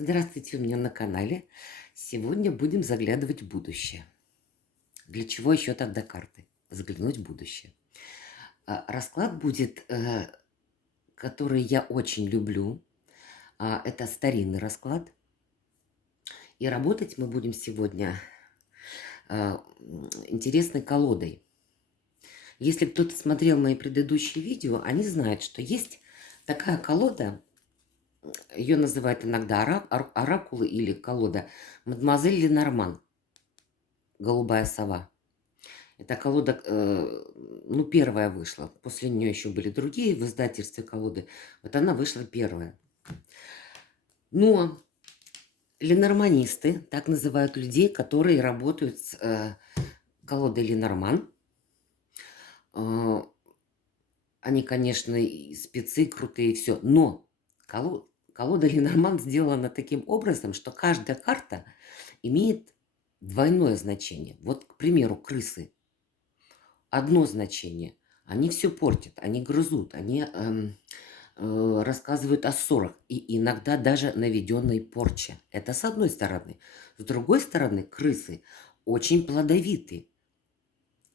Здравствуйте, у меня на канале. Сегодня будем заглядывать в будущее. Для чего еще тогда карты? Заглянуть в будущее. Расклад будет, который я очень люблю. Это старинный расклад. И работать мы будем сегодня интересной колодой. Если кто-то смотрел мои предыдущие видео, они знают, что есть такая колода. Ее называют иногда оракулы или колода Мадемуазель Ленорман, голубая сова. Эта колода, ну, первая вышла. После нее еще были другие в издательстве колоды. Вот она вышла первая. Но ленорманисты, так называют людей, которые работают с колодой Ленорман. Они, конечно, и спецы крутые, и все. Но колода Ленорман сделана таким образом, что каждая карта имеет двойное значение. Вот, к примеру, крысы. Одно значение. Они все портят, они грызут, они рассказывают о ссорах и иногда даже наведенной порче. Это с одной стороны. С другой стороны, крысы очень плодовиты.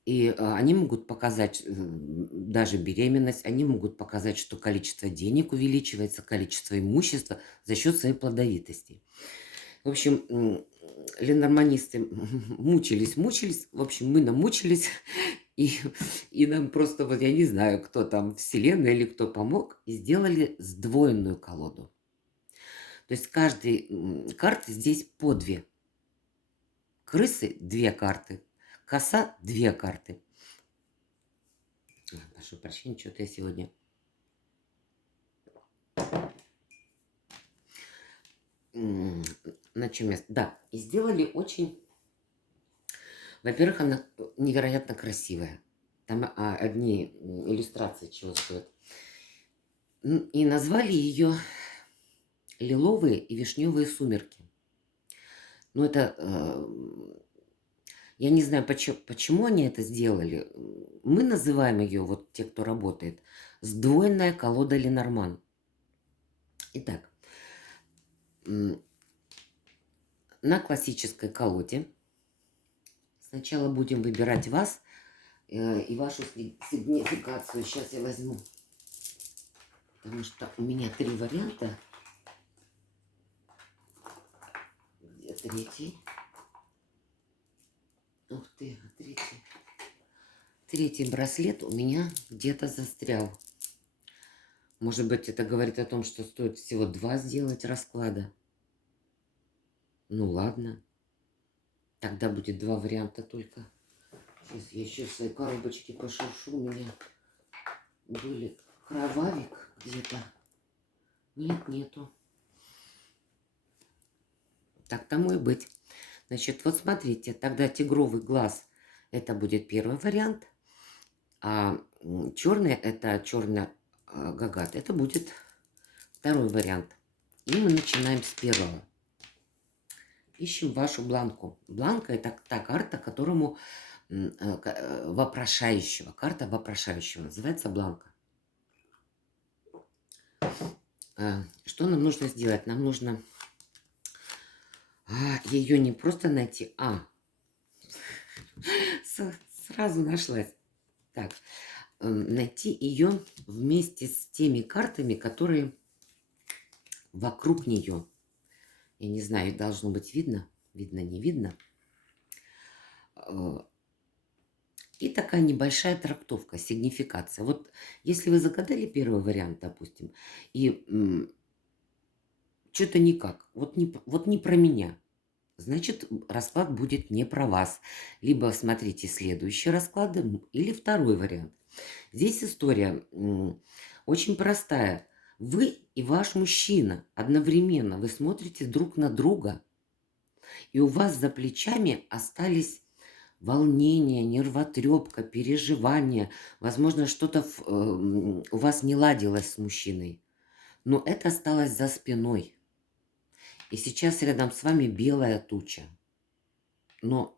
И они могут показать даже беременность, они могут показать, что количество денег увеличивается, количество имущества за счет своей плодовитости. В общем, ленорманисты мучились. В общем, мы намучились. И нам просто, вот я не знаю, кто там, Вселенная или кто помог, и сделали сдвоенную колоду. То есть каждой карты здесь по две. Крысы – две карты. Коса – две карты. Прошу прощения, что-то я сегодня... На чем я... Да, и сделали очень... Во-первых, она невероятно красивая. Там одни иллюстрации чего стоят. И назвали ее «Лиловые и вишневые сумерки». Ну, это... Я не знаю, почему они это сделали. Мы называем ее, вот те, кто работает, сдвоенная колода Ленорман. Итак, на классической колоде сначала будем выбирать вас и вашу сигнификацию. Сейчас я возьму, потому что у меня 3 варианта. Где третий? Ух ты, третий. Третий браслет у меня где-то застрял. Может быть, это говорит о том, что стоит всего 2 сделать расклада. Ну ладно. Тогда будет 2 варианта только. Сейчас я еще в своей коробочке пошуршу. У меня были кровавик где-то. Нет, нету. Так тому и быть. Значит, вот смотрите. Тогда тигровый глаз. Это будет первый вариант. А черный, это черный гагат. Это будет второй вариант. И мы начинаем с первого. Ищем вашу бланку. Бланка – это та карта, которому вопрошающего. Карта вопрошающего. Называется бланка. Что нам нужно сделать? Нам нужно ее не просто найти, сразу нашлась. Так, найти ее вместе с теми картами, которые вокруг нее. Я не знаю, должно быть видно. Видно, не видно. И такая небольшая трактовка, сигнификация. Вот если вы загадали первый вариант, допустим, и что-то никак, вот не про меня, значит, расклад будет не про вас. Либо смотрите следующие расклады, или второй вариант. Здесь история очень простая. Вы и ваш мужчина одновременно, вы смотрите друг на друга, и у вас за плечами остались волнение, нервотрепка, переживания. Возможно, что-то у вас не ладилось с мужчиной. Но это осталось за спиной. И сейчас рядом с вами белая туча. Но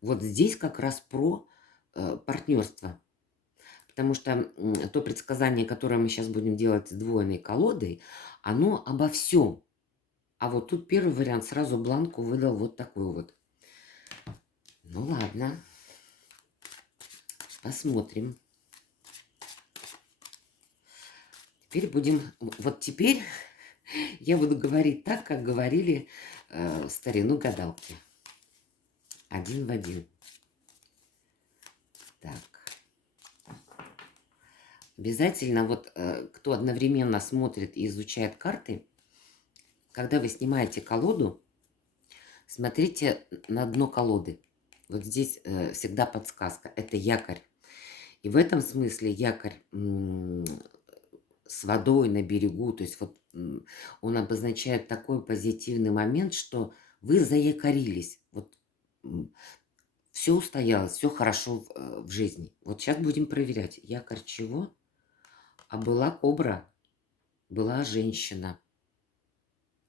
вот здесь как раз про партнерство. Потому что то предсказание, которое мы сейчас будем делать с сдвоенной колодой, оно обо всем. А вот тут первый вариант сразу бланку выдал вот такой вот. Ну ладно, посмотрим. Теперь будем... Вот теперь я буду говорить так, как говорили в старину гадалки. Один в один. Так. Обязательно вот кто одновременно смотрит и изучает карты, когда вы снимаете колоду, смотрите на дно колоды. Вот здесь всегда подсказка. Это якорь. И в этом смысле якорь с водой на берегу, то есть вот он обозначает такой позитивный момент, что вы заякорились. Вот все устоялось, все хорошо в жизни. Вот сейчас будем проверять. Якорь чего? А была кобра, была женщина,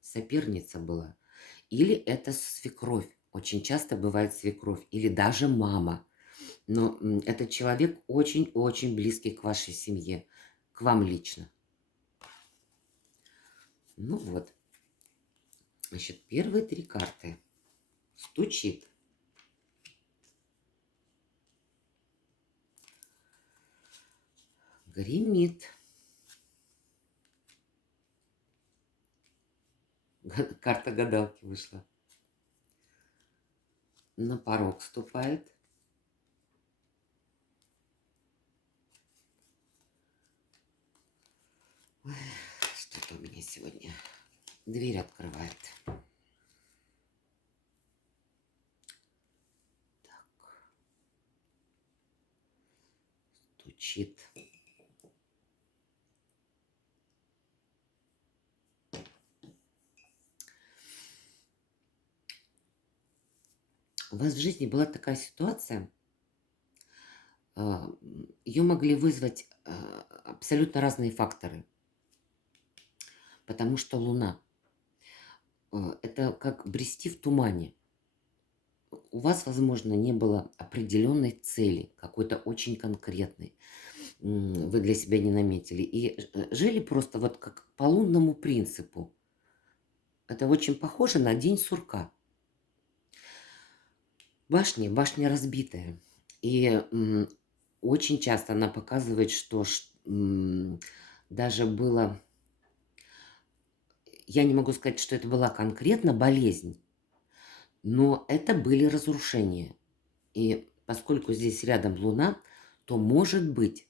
соперница была. Или это свекровь. Очень часто бывает свекровь. Или даже мама. Но этот человек очень-очень близкий к вашей семье, к вам лично. Ну вот. Значит, первые 3 карты. Стучит. Гремит. Карта гадалки вышла. На порог ступает. Ой, что-то у меня сегодня дверь открывает. Так. Стучит. У вас в жизни была такая ситуация, ее могли вызвать абсолютно разные факторы, потому что Луна это как брести в тумане. У вас, возможно, не было определенной цели, какой-то очень конкретной, вы для себя не наметили, и жили просто вот как по лунному принципу. Это очень похоже на день сурка. Башня разбитая. И очень часто она показывает, что даже было... Я не могу сказать, что это была конкретно болезнь, но это были разрушения. И поскольку здесь рядом Луна, то может быть,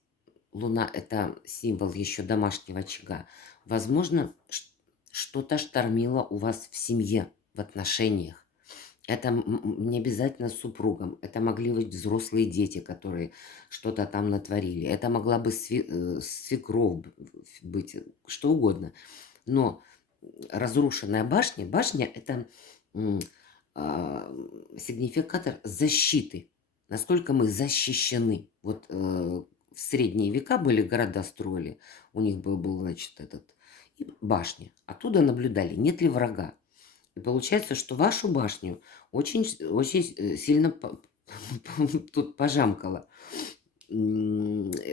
Луна – это символ еще домашнего очага, возможно, что-то штормило у вас в семье, в отношениях. Это не обязательно с супругом. Это могли быть взрослые дети, которые что-то там натворили. Это могла бы свекровь быть, что угодно. Но разрушенная башня, башня – это сигнификатор защиты. Насколько мы защищены. Вот в средние века были города строили, у них был значит, башня. Оттуда наблюдали, нет ли врага. И получается, что вашу башню очень сильно тут пожамкало. Я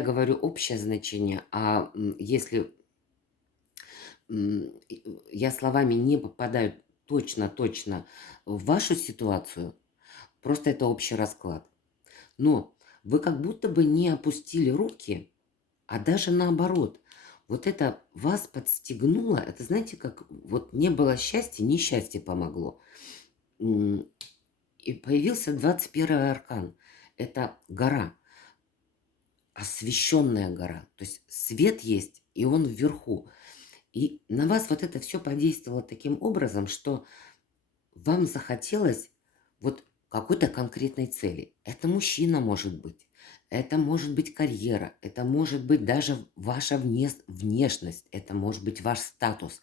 говорю общее значение, а если я словами не попадаю точно в вашу ситуацию, просто это общий расклад. Но вы как будто бы не опустили руки, а даже наоборот. Вот это вас подстегнуло, это знаете, как вот не было счастья, несчастье помогло. И появился 21-й аркан. Это гора, освещенная гора. То есть свет есть, и он вверху. И на вас вот это все подействовало таким образом, что вам захотелось вот какой-то конкретной цели. Это мужчина может быть, это может быть карьера, это может быть даже ваша внешность, это может быть ваш статус.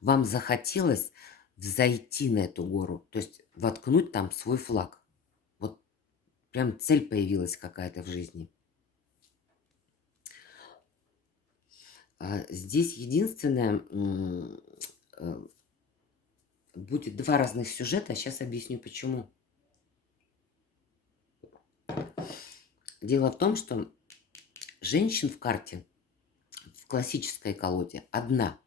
Вам захотелось взойти на эту гору, то есть воткнуть там свой флаг. Вот прям цель появилась какая-то в жизни. Здесь единственное, будет 2 разных сюжета, сейчас объясню почему. Дело в том, что женщин в карте, в классической колоде, одна.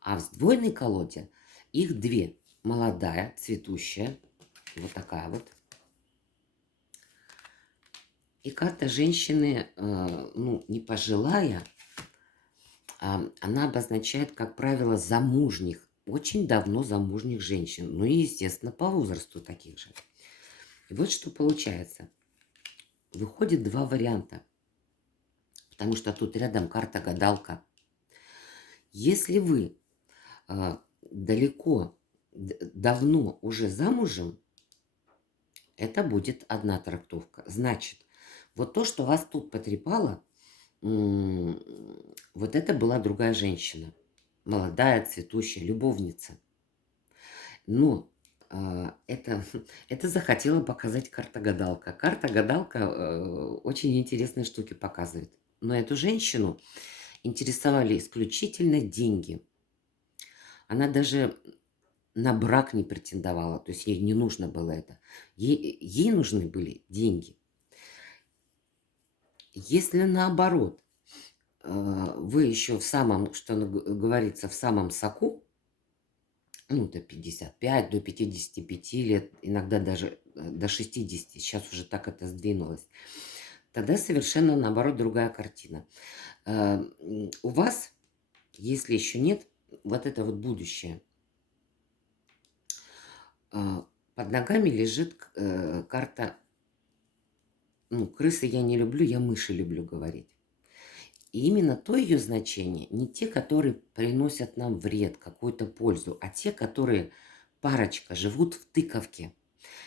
А в сдвоенной колоде их две. Молодая, цветущая, вот такая вот. И карта женщины, ну, не пожилая, она обозначает, как правило, замужних, очень давно замужних женщин. Ну и, естественно, по возрасту таких же. И вот что получается. Выходит два варианта, потому что тут рядом карта-гадалка. Если вы далеко, давно уже замужем, это будет одна трактовка. Значит, вот то, что вас тут потрепало, вот это была другая женщина. Молодая, цветущая, любовница. Но это захотела показать карта-гадалка. Карта-гадалка очень интересные штуки показывает. Но эту женщину интересовали исключительно деньги. Она даже на брак не претендовала, то есть ей не нужно было это. Ей нужны были деньги. Если наоборот, вы еще в самом, что говорится, в самом соку, ну, до 55, до 55 лет, иногда даже до 60, сейчас уже так это сдвинулось, тогда совершенно наоборот другая картина. У вас, если еще нет, вот это вот будущее, под ногами лежит карта, ну, крысы я не люблю, я мыши люблю говорить. И именно то ее значение, не те, которые приносят нам вред, какую-то пользу, а те, которые, парочка, живут в тыковке.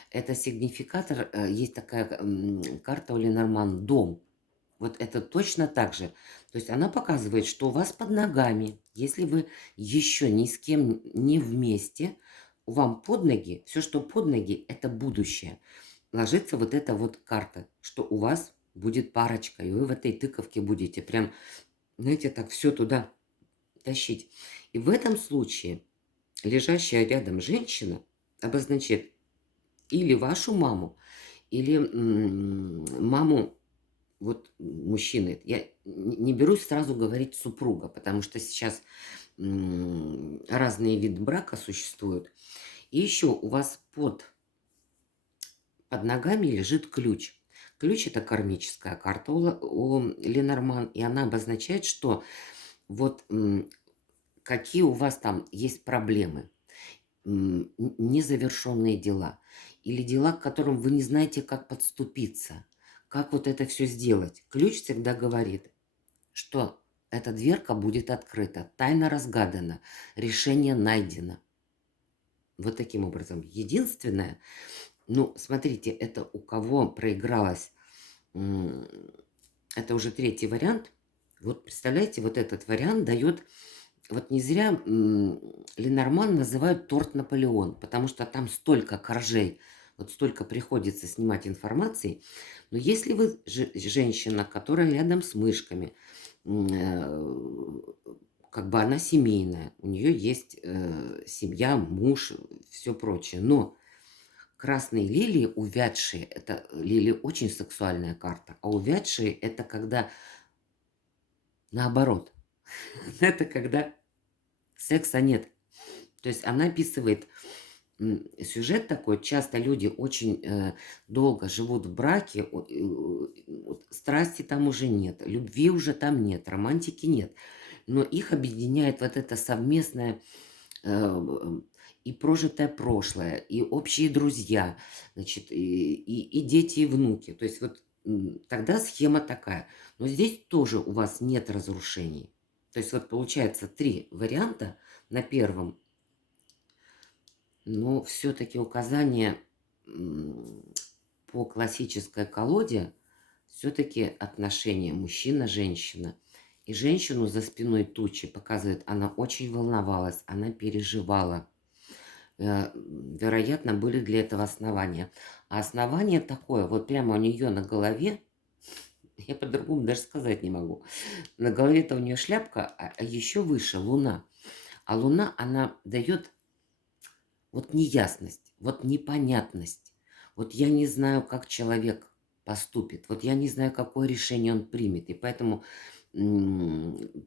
Это сигнификатор, есть такая карта у Ленорман «Дом». Вот это точно так же. То есть она показывает, что у вас под ногами, если вы еще ни с кем не вместе, вам под ноги, все, что под ноги, это будущее. Ложится вот эта вот карта, что у вас будет парочка, и вы в этой тыковке будете прям, знаете, так все туда тащить. И в этом случае лежащая рядом женщина обозначает или вашу маму, или маму вот мужчины. Я не берусь сразу говорить супруга, потому что сейчас разные виды брака существуют. И еще у вас под ногами лежит ключ. Ключ – это кармическая карта у Ленорман, и она обозначает, что вот какие у вас там есть проблемы, незавершенные дела, или дела, к которым вы не знаете, как подступиться, как вот это все сделать. Ключ всегда говорит, что эта дверка будет открыта, тайна разгадана, решение найдено. Вот таким образом. Единственное, ну, смотрите, это у кого проигралось, это уже третий вариант. Вот представляете, вот этот вариант дает, вот не зря Ленорман называют торт Наполеон, потому что там столько коржей, вот столько приходится снимать информации. Но если вы женщина, которая рядом с мышками, как бы она семейная, у нее есть семья, муж, все прочее, но красные лилии, увядшие, это лилии очень сексуальная карта, а увядшие это когда наоборот, это когда секса нет. То есть она описывает сюжет такой, часто люди очень долго живут в браке, страсти там уже нет, любви уже там нет, романтики нет, но их объединяет вот это совместное и прожитое прошлое, и общие друзья, значит, и дети, и внуки. То есть вот тогда схема такая. Но здесь тоже у вас нет разрушений. То есть вот получается три варианта на первом. Но все-таки указание по классической колоде все-таки отношения мужчина-женщина. И женщину за спиной тучи показывает, она очень волновалась, она переживала. Вероятно, были для этого основания. А основание такое, вот прямо у нее на голове, я по-другому даже сказать не могу. На голове-то у нее шляпка, а еще выше луна. А луна, она дает вот неясность, вот непонятность. Вот я не знаю, как человек поступит. Вот я не знаю, какое решение он примет. И поэтому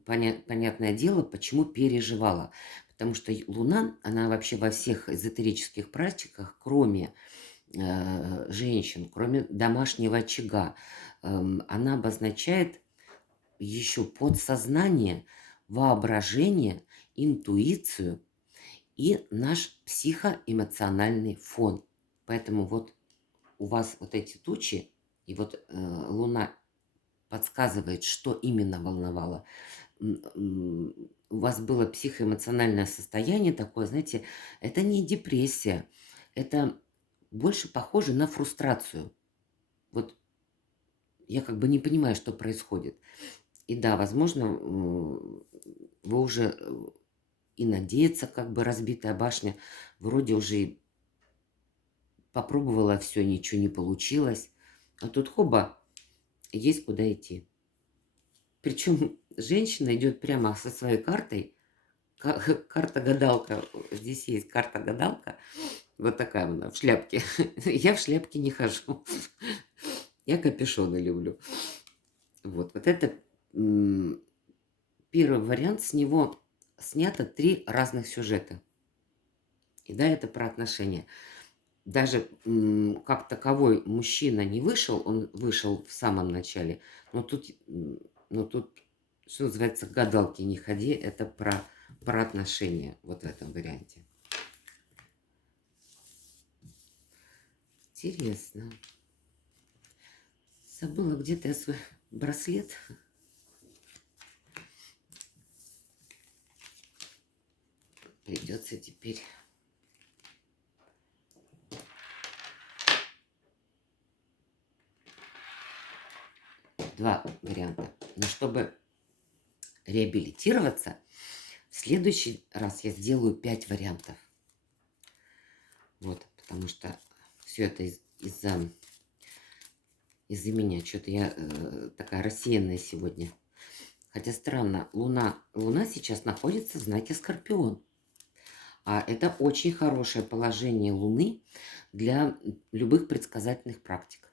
понятное дело, почему переживала. Потому что Луна, она вообще во всех эзотерических практиках, кроме женщин, кроме домашнего очага, она обозначает еще подсознание, воображение, интуицию и наш психоэмоциональный фон. Поэтому вот у вас вот эти тучи, и вот Луна подсказывает, что именно волновало. У вас было психоэмоциональное состояние такое, знаете, это не депрессия, это больше похоже на фрустрацию. Вот я как бы не понимаю, что происходит. И да, возможно, вы уже и надеяться, как бы разбитая башня, вроде уже и попробовала все, ничего не получилось. А тут хоба, есть куда идти. Причем женщина идет прямо со своей картой. Карта-гадалка. Здесь есть карта-гадалка. Вот такая она, в шляпке. Я в шляпке не хожу. Я капюшоны люблю. Вот это первый вариант. С него снято 3 разных сюжета. И да, это про отношения. Даже как таковой мужчина не вышел, он вышел в самом начале. Но тут, что называется, к гадалке не ходи, это про отношения вот в этом варианте. Интересно. Забыла где-то я свой браслет. Придется теперь... Два варианта. Но чтобы реабилитироваться, в следующий раз я сделаю 5 вариантов. Вот, потому что все это из-за меня. Что-то я такая рассеянная сегодня. Хотя странно, Луна сейчас находится в знаке Скорпион. А это очень хорошее положение Луны для любых предсказательных практик.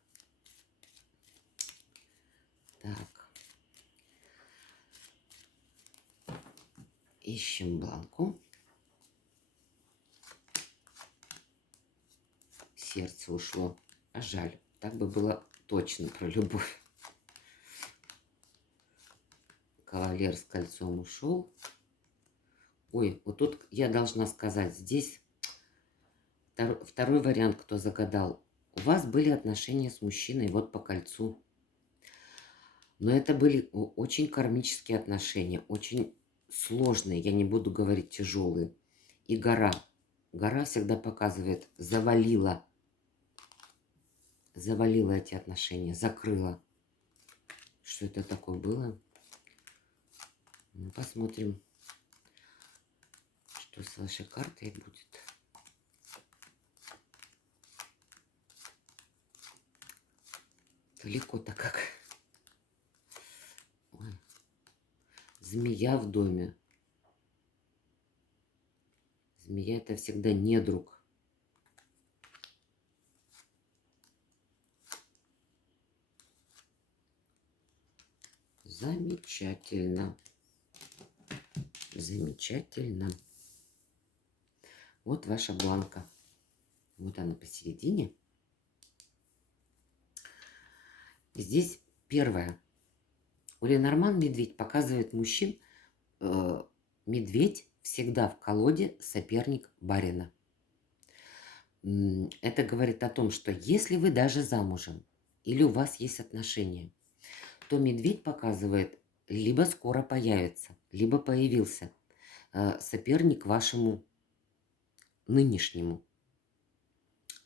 Так. Ищем бланку. Сердце ушло. А жаль. Так бы было точно про любовь. Кавалер с кольцом ушел. Ой, вот тут я должна сказать, здесь второй вариант, кто загадал. У вас были отношения с мужчиной вот по кольцу. Но это были очень кармические отношения, очень сложные, я не буду говорить тяжелые. И гора. Гора всегда показывает, завалила эти отношения, закрыла. Что это такое было? Ну, посмотрим, что с вашей картой будет. Далеко-то как. Ой. Змея в доме. Змея — это всегда недруг. Замечательно. Замечательно. Вот ваша бланка. Вот она посередине. Здесь первое. У Ленорман медведь показывает мужчин. Медведь всегда в колоде соперник барина. Это говорит о том, что если вы даже замужем или у вас есть отношения, то медведь показывает, либо скоро появится, либо появился соперник вашему нынешнему.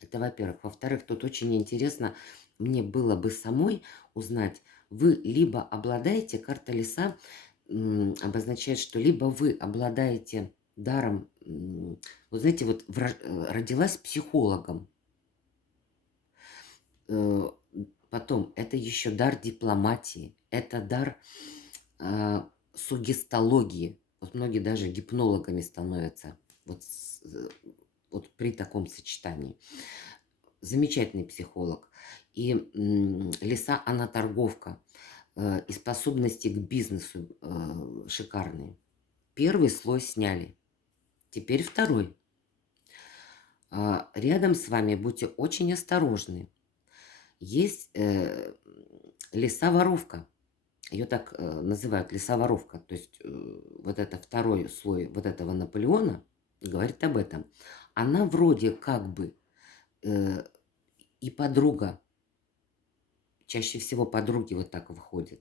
Это во-первых. Во-вторых, тут очень интересно, мне было бы самой узнать, вы либо обладаете, карта лиса обозначает, что либо вы обладаете даром, вот знаете, вот родилась психологом. Потом, это еще дар дипломатии, это дар сугестологии. Вот многие даже гипнологами становятся вот при таком сочетании. Замечательный психолог. И лиса, она торговка. и способности к бизнесу шикарные. Первый слой сняли. Теперь второй. Рядом с вами будьте очень осторожны. Есть лиса-воровка. Ее так называют, лиса-воровка. То есть вот это второй слой вот этого Наполеона говорит об этом. Она вроде как бы и подруга. Чаще всего подруги вот так выходят.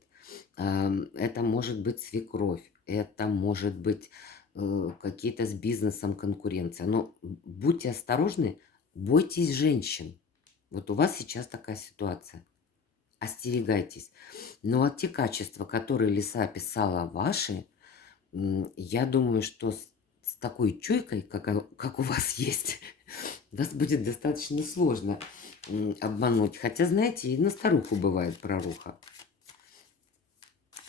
Это может быть свекровь, это может быть какие-то с бизнесом конкуренция. Но будьте осторожны, бойтесь женщин. Вот у вас сейчас такая ситуация. Остерегайтесь. Но вот те качества, которые лиса описала ваши, я думаю, что с такой чуйкой, как у вас есть, вас будет достаточно сложно обмануть. Хотя, знаете, и на старуху бывает проруха.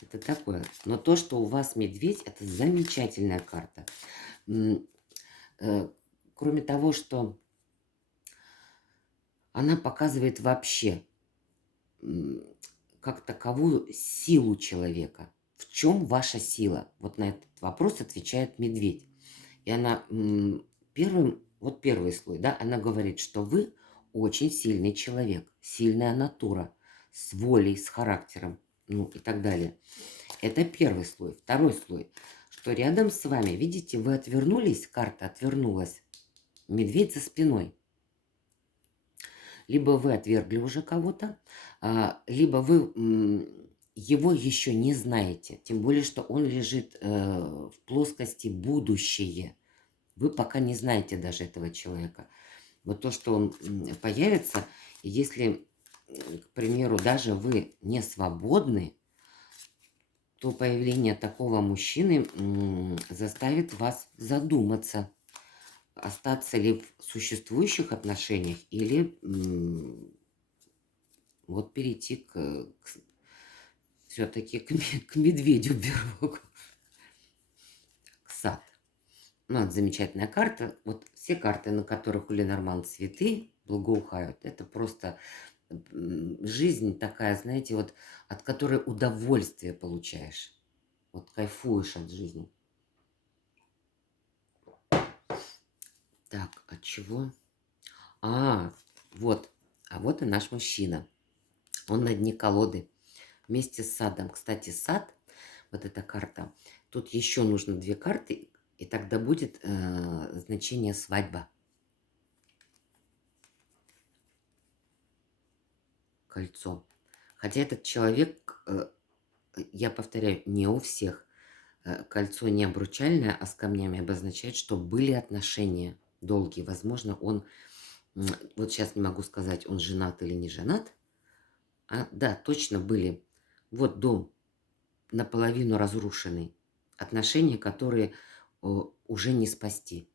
Это такое. Но то, что у вас медведь, это замечательная карта. Кроме того, что она показывает вообще как таковую силу человека. В чем ваша сила? Вот на этот вопрос отвечает медведь. И она первый слой, да, она говорит, что вы очень сильный человек, сильная натура, с волей, с характером, ну и так далее. Это первый слой. Второй слой, что рядом с вами, видите, вы отвернулись, карта отвернулась, медведь за спиной. Либо вы отвергли уже кого-то, либо вы его еще не знаете. Тем более, что он лежит в плоскости будущее. Вы пока не знаете даже этого человека. Вот то, что он появится, если, к примеру, даже вы не свободны, то появление такого мужчины заставит вас задуматься, остаться ли в существующих отношениях или вот перейти все-таки к медведю берлогу, к сад. Ну, это замечательная карта. Вот все карты, на которых у Ленорман цветы благоухают, это просто жизнь такая, знаете, вот от которой удовольствие получаешь. Вот кайфуешь от жизни. Так, от чего? Вот. А вот и наш мужчина. Он на дне колоды вместе с садом. Кстати, сад, вот эта карта, тут еще нужно 2 карты, и тогда будет значение свадьба. Кольцо. Хотя этот человек, я повторяю, не у всех. Кольцо не обручальное, а с камнями обозначает, что были отношения долгие. Возможно, он, вот сейчас не могу сказать, он женат или не женат. Да, точно были. Вот дом наполовину разрушенный. Отношения, которые уже не спасти.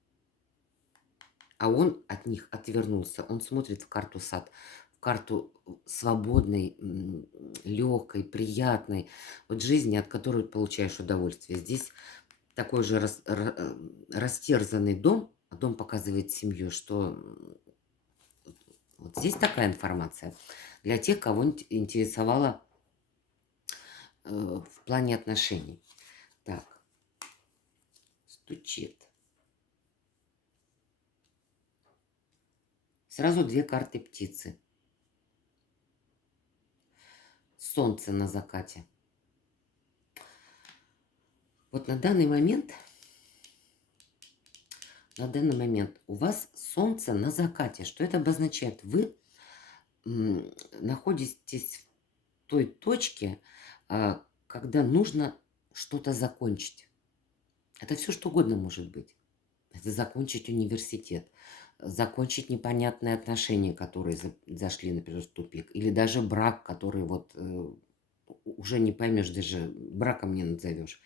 А он от них отвернулся. Он смотрит в карту сад, в карту свободной, легкой, приятной вот жизни, от которой получаешь удовольствие. Здесь такой же растерзанный дом, а дом показывает семью, что вот здесь такая информация для тех, кого интересовало в плане отношений. Так, стучит. Сразу 2 карты птицы. Солнце на закате. Вот на данный момент у вас солнце на закате. Что это обозначает? Вы находитесь в той точке, когда нужно что-то закончить. Это все что угодно может быть. Это закончить университет, закончить непонятные отношения, которые зашли, например, в тупик, или даже брак, который вот уже не поймешь, даже браком не назовешь.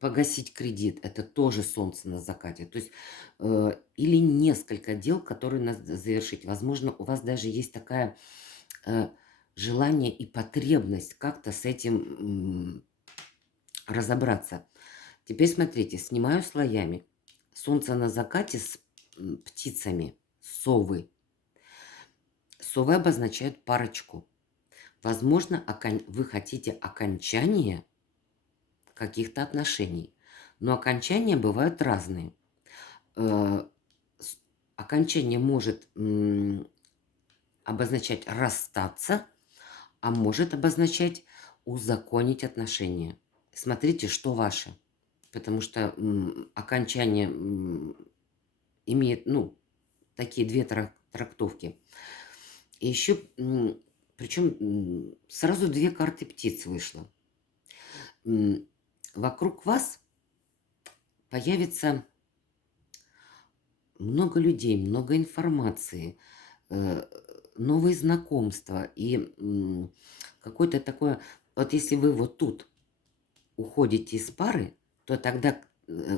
Погасить кредит, это тоже солнце на закате. То есть, или несколько дел, которые надо завершить. Возможно, у вас даже есть такая желание и потребность как-то с этим разобраться. Теперь смотрите, снимаю слоями. Солнце на закате с птицами, совы. Совы обозначают парочку. Возможно, вы хотите окончания каких-то отношений, но окончания бывают разные. Э, Окончание может обозначать расстаться, а может обозначать узаконить отношения. Смотрите, что ваше. Потому что окончание имеет, ну, такие две трактовки. И еще, причем сразу две карты птиц вышло. Вокруг вас появится много людей, много информации, новые знакомства и какое-то такое... Вот если вы вот тут уходите из пары, то тогда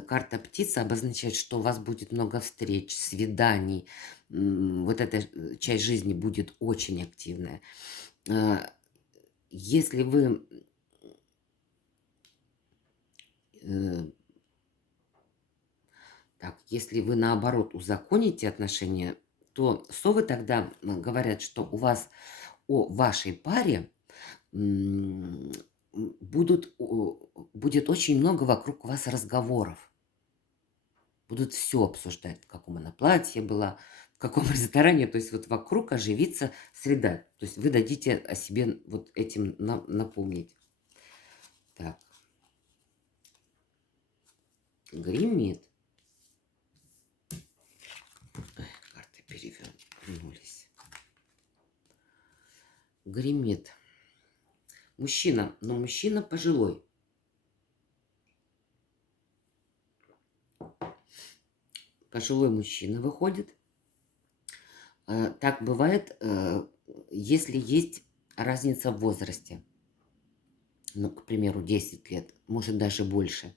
карта птица обозначает, что у вас будет много встреч, свиданий. Вот эта часть жизни будет очень активная. Если вы если вы наоборот узаконите отношения, то совы тогда говорят, что у вас о вашей паре будет очень много вокруг вас разговоров. Будут все обсуждать, в каком она платье была, в каком ресторане. То есть вот вокруг оживится среда. То есть вы дадите о себе вот этим напомнить. Так. Гремит. Карты перевернулись. Гремит. Мужчина, но мужчина пожилой. Пожилой мужчина выходит. Так бывает, если есть разница в возрасте. Ну, к примеру, 10 лет, может даже больше.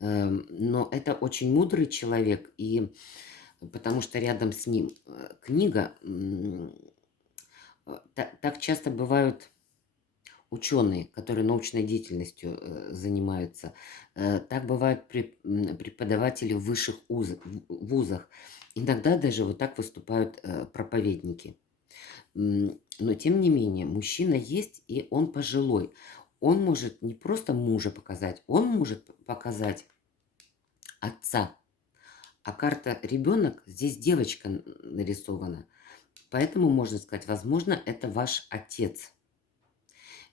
Но это очень мудрый человек, и потому что рядом с ним книга. Так часто бывают ученые, которые научной деятельностью занимаются. Так бывают преподаватели в высших вузах. Иногда даже вот так выступают проповедники. Но тем не менее, мужчина есть, и он пожилой. Он может не просто мужа показать, он может показать отца. А карта ребенок, здесь девочка нарисована. Поэтому можно сказать, возможно, это ваш отец,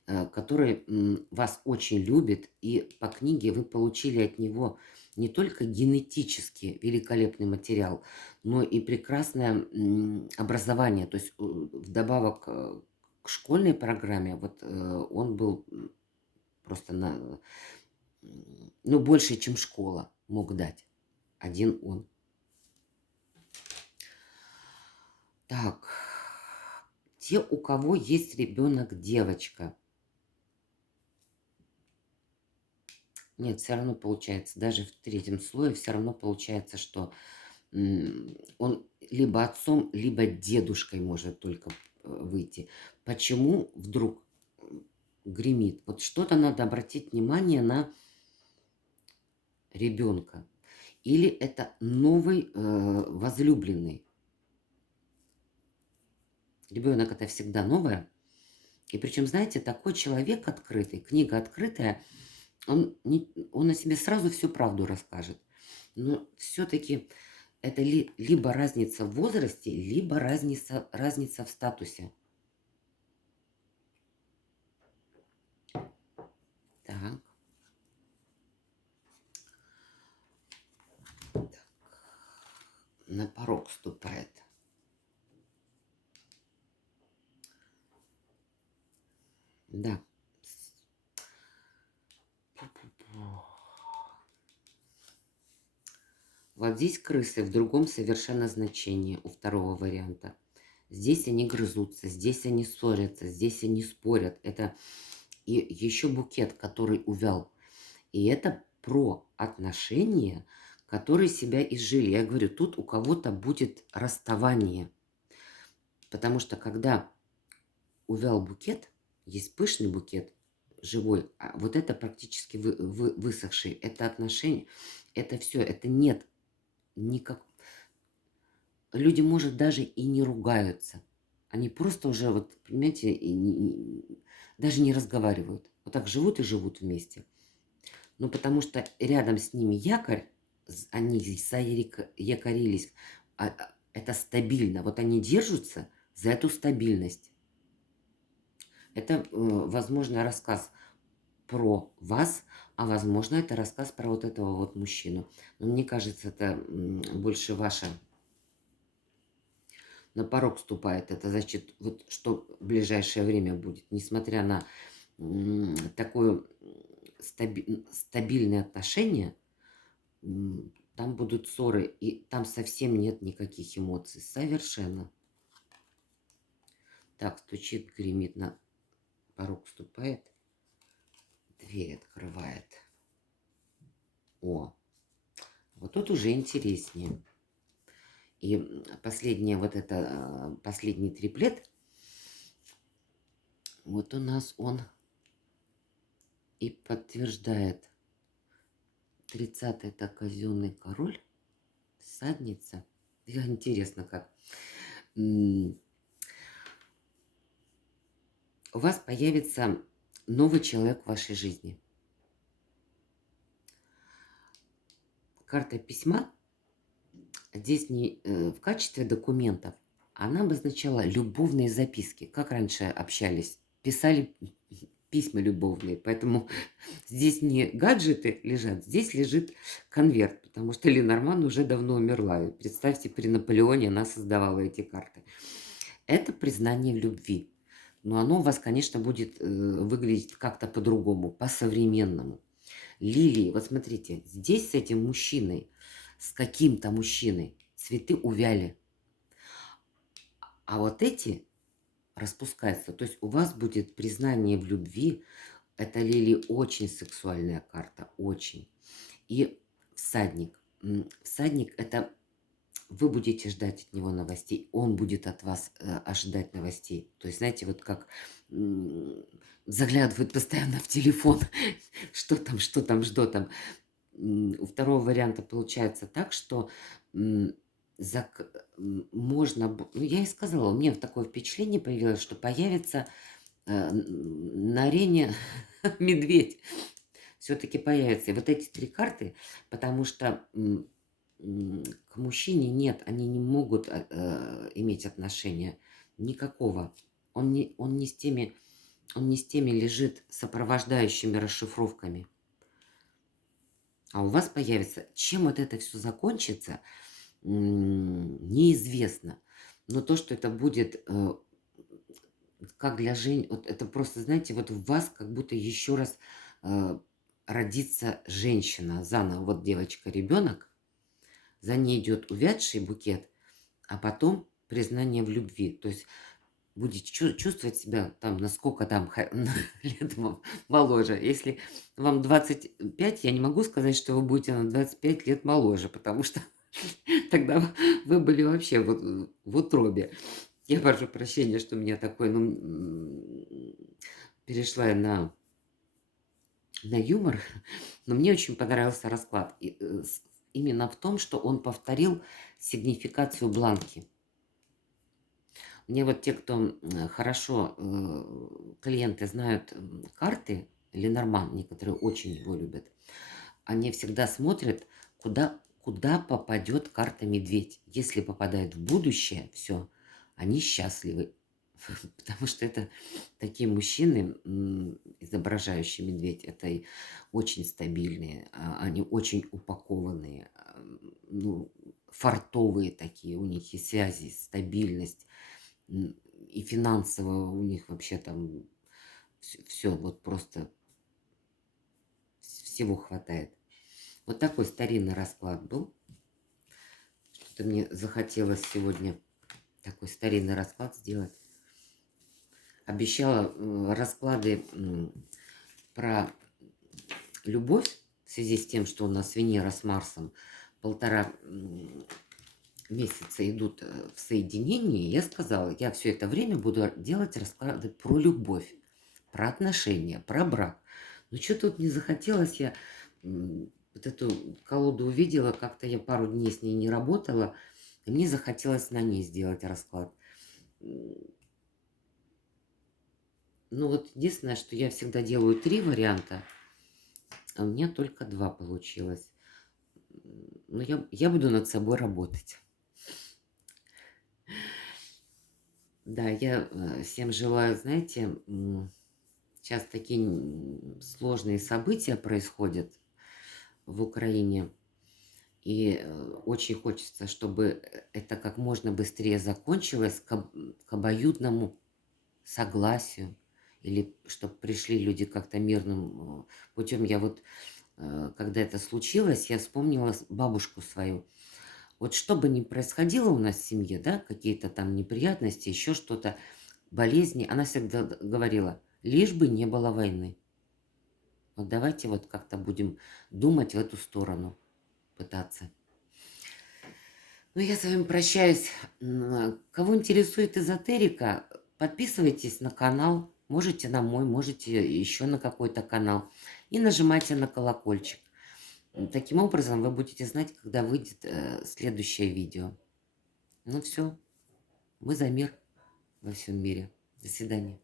который вас очень любит, и по книге вы получили от него не только генетически великолепный материал, но и прекрасное образование. То есть вдобавок к школьной программе, вот он был просто ну, больше, чем школа мог дать. Один он. Так, те, у кого есть ребенок, девочка. Нет, все равно получается, даже в третьем слое все равно получается, что он либо отцом, либо дедушкой может только выйти. Почему вдруг гремит? Вот что-то надо обратить внимание на ребенка. Или это новый возлюбленный. Ребенок это всегда новое. И причем, знаете, такой человек открытый, книга открытая, он о себе сразу всю правду расскажет. Но все-таки это либо разница в возрасте, либо разница в статусе. Так. На порог ступает. Да. Вот здесь крысы в другом совершенно значении у второго варианта. Здесь они грызутся, здесь они ссорятся, здесь они спорят. Это и еще букет, который увял. И это про отношения, которые себя изжили. Я говорю, тут у кого-то будет расставание. Потому что когда увял букет, есть пышный букет, живой, а вот это практически высохший. Это отношения, это все, это нет никак. Люди, может, даже и не ругаются. Они просто уже, вот, понимаете, даже не разговаривают. Вот так живут и живут вместе. Ну, потому что рядом с ними якорь, они якорились, это стабильно. Вот они держатся за эту стабильность. Это, возможно, рассказ про вас, а возможно, это рассказ про вот этого вот мужчину. Но мне кажется, это больше ваше на порог ступает. Это значит, вот что в ближайшее время будет, несмотря на такое стабильные отношения, там будут ссоры, и там совсем нет никаких эмоций. Совершенно. Так, стучит, гремит, на порог ступает, дверь открывает. О, вот тут уже интереснее. И последнее, вот это, последний триплет, вот у нас он и подтверждает. 30-й это казенный король, всадница. Интересно как. У вас появится новый человек в вашей жизни. Карта письма здесь не в качестве документов, она обозначала любовные записки. Как раньше общались? Писали письма любовные. Поэтому здесь не гаджеты лежат, здесь лежит конверт. Потому что Ленорман уже давно умерла. И представьте, при Наполеоне она создавала эти карты. Это признание в любви. Но оно у вас, конечно, будет выглядеть как-то по-другому, по-современному. Лилии, вот смотрите, здесь с этим мужчиной, с каким-то мужчиной, цветы увяли. А вот эти распускаются. То есть у вас будет признание в любви. Это лилии очень сексуальная карта, очень. И всадник. Всадник – это вы будете ждать от него новостей, он будет от вас ожидать новостей. То есть, знаете, вот как заглядывают постоянно в телефон, что там, что там, что там. У второго варианта получается так, что можно, ну я и сказала, у меня такое впечатление появилось, что появится на арене медведь. Все-таки появится. И вот эти три карты, потому что к мужчине нет, они не могут иметь отношения никакого. Он не с теми, он не с теми лежит сопровождающими расшифровками. А у вас появится, чем вот это все закончится, неизвестно. Но то, что это будет как для женщин, вот это просто, знаете, вот в вас как будто еще раз родится женщина заново. Вот девочка, ребенок, за ней идет увядший букет, а потом признание в любви. То есть будете чувствовать себя там, насколько там лет моложе. Если вам 25, я не могу сказать, что вы будете на 25 лет моложе, потому что тогда вы были вообще в утробе. Я прошу прощения, что у меня такой, ну, перешла я на юмор, но мне очень понравился расклад. Именно в том, что он повторил сигнификацию бланки. Мне вот те, кто хорошо, клиенты знают карты, Ленорман, некоторые очень его любят, они всегда смотрят, куда попадет карта медведь. Если попадает в будущее, все, они счастливы. Потому что это такие мужчины, изображающие медведь, это и очень стабильные, они очень упакованные, ну, фартовые такие, у них и связи, стабильность, и финансово у них вообще там все вот просто всего хватает. Вот такой старинный расклад был. Что-то мне захотелось сегодня такой старинный расклад сделать. Обещала расклады про любовь в связи с тем, что у нас Венера с Марсом 1,5 месяца идут в соединении. Я сказала, я все это время буду делать расклады про любовь, про отношения, про брак. Но что тут не захотелось, я вот эту колоду увидела, как-то я пару дней с ней не работала, и мне захотелось на ней сделать расклад. Ну вот единственное, что я всегда делаю 3 варианта, а у меня только 2 получилось. Но я буду над собой работать. Да, я всем желаю, знаете, сейчас такие сложные события происходят в Украине. И очень хочется, чтобы это как можно быстрее закончилось к обоюдному согласию. Или чтобы пришли люди как-то мирным путем. Я вот, когда это случилось, я вспомнила бабушку свою. Вот что бы ни происходило у нас в семье, да, какие-то там неприятности, еще что-то, болезни, она всегда говорила, лишь бы не было войны. Вот давайте вот как-то будем думать в эту сторону, пытаться. Ну, я с вами прощаюсь. Кого интересует эзотерика, подписывайтесь на канал. Можете на мой, можете еще на какой-то канал. И нажимайте на колокольчик. Таким образом, вы будете знать, когда выйдет следующее видео. Ну все, мы за мир во всем мире. До свидания.